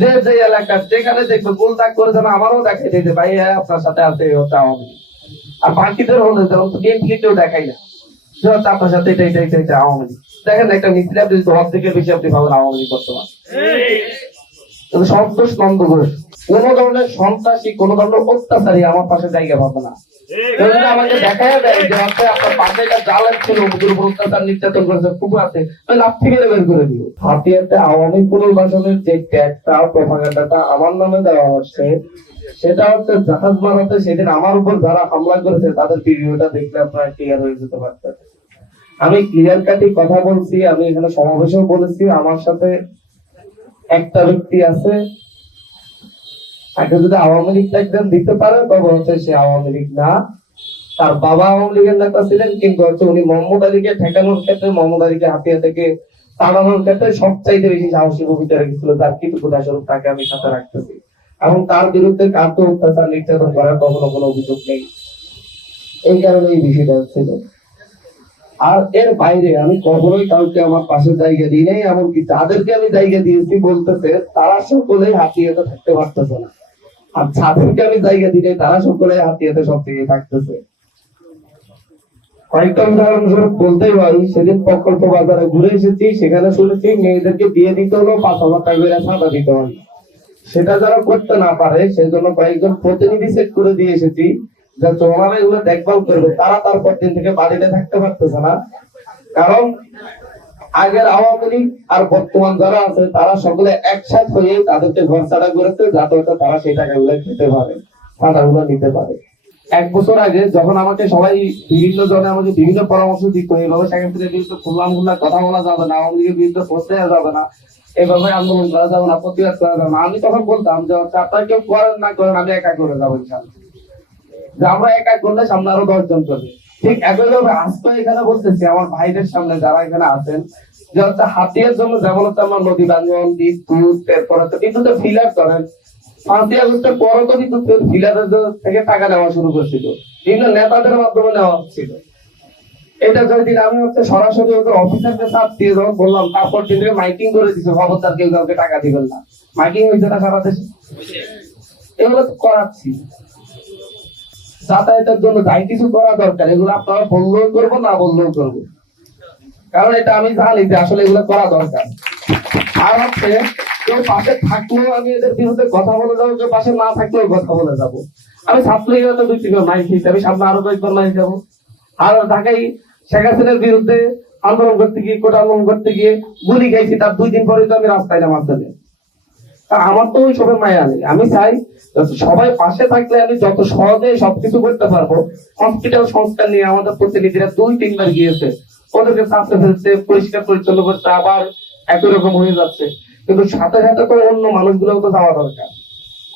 যে যে এলাকা যেখানে দেখবে গোল দাগ করে যেন আমারও দেখাই দিতে ভাই আপনার সাথে আছে হচ্ছে আওয়ামী লীগ। আর বাকিদের হলে যেমন বিএনপি কেউ দেখাই না যে হচ্ছে আপনার সাথে এটা আওয়ামী লীগ। দেখেন একটা মিছিল আপনি সব থেকে বেশি আপনি পাবেন আওয়ামী লীগ বর্তমান। কিন্তু সন্তোষ নন্দ ঘোষ কোন ধরনের সন্ত্রাসী কোন ধরনের অত্যাচারী আমার পাশে জায়গা পাবে না। আমাকে দেখাই দেয় যে হচ্ছে আপনার পাশে একটা জালের ছিল মুখের উপর অত্যাচার নির্যাতন করেছে খুব আছে লাঠি মেরে বের করে দিও। হাতিয়াতে আওয়ামী পুনর্বাসনের যে ট্যাগটা প্রপাগান্ডাটা আমার নামে দেওয়া হচ্ছে সেটা হচ্ছে জাহাজ মারাতে সেদিন আমার উপর যারা হামলা করেছে তাদের ভিডিওটা দেখলে আপনারা ক্লিয়ার হয়ে যেতে পারতেন। আমি ক্লিয়ার কাটি কথা বলছি, আমি এখানে সমাবেশেও বলেছি আমার সাথে একটা ব্যক্তি আছে তাকে যদি আওয়ামী লীগ একজন দিতে পারে তবে হচ্ছে সে আওয়ামী লীগ না। তার বাবা আওয়ামী লীগের নেতা ছিলেন কিন্তু হচ্ছে উনি মোহাম্মদ আলীকে ঠেকানোর ক্ষেত্রে মোহাম্মদ আলীকে হাতিয়া থেকে তাড়ানোর ক্ষেত্রে সবচাইতে বেশি সাহসী ভূমিকা রেখেছিল, যার কিন্তু উদাহরণ তাকে আমি সাথে রাখতেছি এবং তার বিরুদ্ধে কার্য অত্যাচার নির্যাতন করার কখনো কোনো অভিযোগ নেই। এই কারণে এই বিষয়টা ছিল। আর এর বাইরে আমি কখনোই কাউকে আমার পাশে জায়গা দিই নাই, এমনকি যাদেরকে আমি জায়গা দিয়েছি বলতেছে তারা সকলেই হাতিয়াতে থাকতে পারতেছে না, আর যাদেরকে আমি জায়গা দিই নাই তারা সকলেই হাতিয়াতে সব থেকে থাকতেছে। কয়েকটা উদাহরণস্বরূপ বলতেই পারি, সেদিন প্রকল্প বাজারে ঘুরে এসেছি, সেখানে শুনেছি মেয়েদেরকে বিয়ে দিতে হলেও 5,000 টাকা করে চাঁদা দিতে হয়। সেটা যারা করতে না পারে সেজন্য কয়েকজন প্রতিনিধি সেট করে দিয়ে এসেছি যা ওনারা এগুলো দেখভাল করবে। তারা তারপর দিন থেকে বাড়িতে থাকতে পারতেছে না, কারণ আগের আওয়ামী লীগ আর বর্তমান যারা আছে তারা সকলে একসাথ হয়ে তাদেরকে ঘর ছাড়া করেছে যাতে তারা সেই টাকাগুলো খেতে পারে, চাঁদাগুলো নিতে পারে। 1 বছর আগে যখন আমাকে সবাই বিভিন্ন জনে আমাকে বিভিন্ন পরামর্শ দিত এইভাবে সেখানে বিরুদ্ধে খুল্লা কথা বলা যাবে না, আওয়ামী লীগের বিরুদ্ধে পড়তে যাবে না, এভাবে আন্দোলন করা যাবে না, প্রতিবাদ করা যাবে না, আমি তখন বলতাম যে আপনারা কেউ করেন না করেন আমি একা করে যাবো ইনশাআল্লাহ, যে আমরা একা করলে সামনে আরো 10 জন করবে। ঠিক একইভাবে আজকে এখানে বলতেছি আমার ভাইদের সামনে যারা এখানে আছেন যে হচ্ছে হাতিয়ার জন্য যেমন হচ্ছে আমরা নদী বাঙ্গন বিদ্যুৎ এরপরে তো বিদ্যুতের ফিলার করেন 5 আগস্টের পরে তো বিদ্যুতের ফিলারের থেকে টাকা নেওয়া শুরু করছিল, বিভিন্ন নেতাদের মাধ্যমে নেওয়া হচ্ছিল। এটা যেদিন আমি হচ্ছে সরাসরি ওদের অফিসারকে চাপ দিয়ে যখন বললাম তারপর দিন মাইকিং করে দিচ্ছে খবরদার কেউ কাউকে টাকা দিবেন না। মাইকিং হয়েছে না সারা দেশে, এগুলো তো করাচ্ছি। যাতায়াতের জন্য যাই কিছু করা দরকার এগুলো আপনারা বললেও করবো না বললেও করবো, কারণ এটা আমি জানি যে আসলে এগুলো করা দরকার। আর হচ্ছে কেউ পাশে থাকলেও আমি এদের বিরুদ্ধে কথা বলে যাবো, কেউ পাশে না থাকলেও কথা বলে যাবো। আমি ছাত্রলীগের তো 2-3 মাইক খেয়েছি, আমি সামনে আরো কয়েকবার মাইক যাবো। আর ঢাকায় শেখ হাসিনার বিরুদ্ধে আন্দোলন করতে গিয়ে কোটা আন্দোলন করতে গিয়ে গুলি খাইছি, তার 2 দিন পরে তো আমি রাস্তায় নামার জন্য। আমার তো ওই সবের মায়া নেই, আমি চাই সবাই পাশে থাকলে আমি যত সহজে সবকিছু করতে পারবো। হসপিটাল সংস্কার নিয়ে আমাদের প্রতিনিধিরা 2-3 বার গিয়েছে, ওদেরকে চাপতে ফেলছে, পরিষ্কার পরিচ্ছন্ন করতে আবার একই রকম হয়ে যাচ্ছে, কিন্তু সাথে সাথে তো অন্য মানুষগুলো তো যাওয়া দরকার,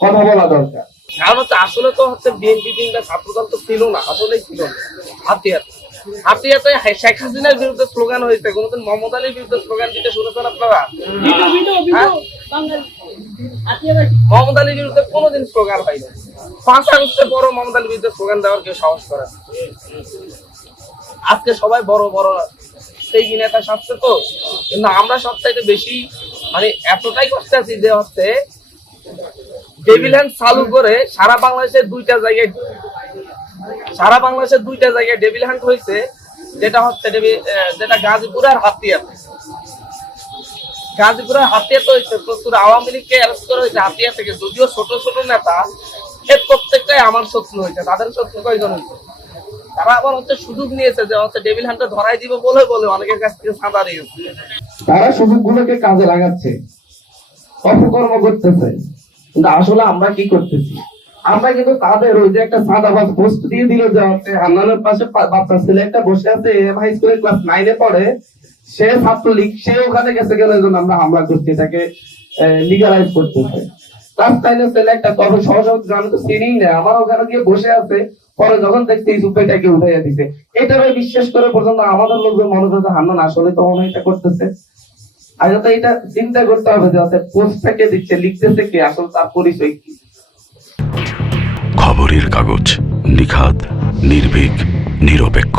কথা বলা দরকার। কারণ হচ্ছে আসলে তো হচ্ছে বিএনপি কিংবা ছাত্রদল তো ছিল না, আসলেই ছিল না। হাতিয়াতে শেখ হাসিনার বিরুদ্ধে স্লোগান হয়েছে, কোনদিন মোহাম্মদ আলীর বিরুদ্ধে স্লোগান দিতে শুনেছেন আপনারা? মোহাম্মদ আলীর বিরুদ্ধে কোনোদিন স্লোগান হয়নি। 5 আগস্টের পরও মোহাম্মদ আলীর বিরুদ্ধে স্লোগান দেওয়ার কেউ সাহস করে। আজকে সবাই বড় বড় সেই নেতা সাজছে তো, কিন্তু আমরা সবচাইতে বেশি মানে এতটাই কষ্টে আছি যে হচ্ছে ডেভিল হ্যান্ড চালু করে সারা বাংলাদেশের 2টা জায়গায় ডেভিল হ্যান্ড হয়েছে, যেটা হচ্ছে যেটা গাজীপুর আর হাতিয়াতে। গাজীপুরের হাতিয়াতে হয়েছে প্রচুর আওয়ামী লীগকে অ্যারেস্ট করা হয়েছে হাতিয়া থেকে, যদিও ছোট ছোট নেতা এর প্রত্যেকটাই আমার শত্রু হয়েছে। তাদের শত্রু কয়জন হয়েছে? তারা আবার হচ্ছে সুযোগ নিয়েছে যে হচ্ছে ডেভিল হ্যান্ডটা ধরাই দিব বলে অনেকের কাছ থেকে চাঁদা নিয়েছে। তারা সুযোগগুলোকে কাজে লাগাচ্ছে, অপকর্ম করতেছে। কিন্তু আসলে আমরা কি করতেছি? আমরা কিন্তু তাদের ওই যে একটা সাদাবাজ পোস্ট দিয়ে দিল যে হচ্ছে হান্নানের পাশে বাচ্চা ছেলে একটা বসে আছে, হাই স্কুলের ক্লাস 9-এ পড়ে, সে ছাত্রলীগ, সে ওখানে গেছে কেন জন্য আমরা হামলা করছি, তাকে লিগালাইজ করতেছে। ক্লাস 9-এর ছেলে একটা তবে সহসভাপতি আমি তো চিনিই না, আমার ওখানে গিয়ে বসে আছে, পরে যখন দেখতে এই সুপেটাকে উঠাইয়া দিছে, এটাকে বিশ্বাস করে পর্যন্ত আমাদের লোকজন মনে করছে হান্নান আসলে তো মনে এটা করতেছে। আগে তো এটা চিন্তা করতে হবে যে পোস্টটাকে দিচ্ছে, লিখতেছে কি, আসলে তার পরিচয় কি। খবরের কাগজ, নিখাদ, নির্ভীক, নিরপেক্ষ।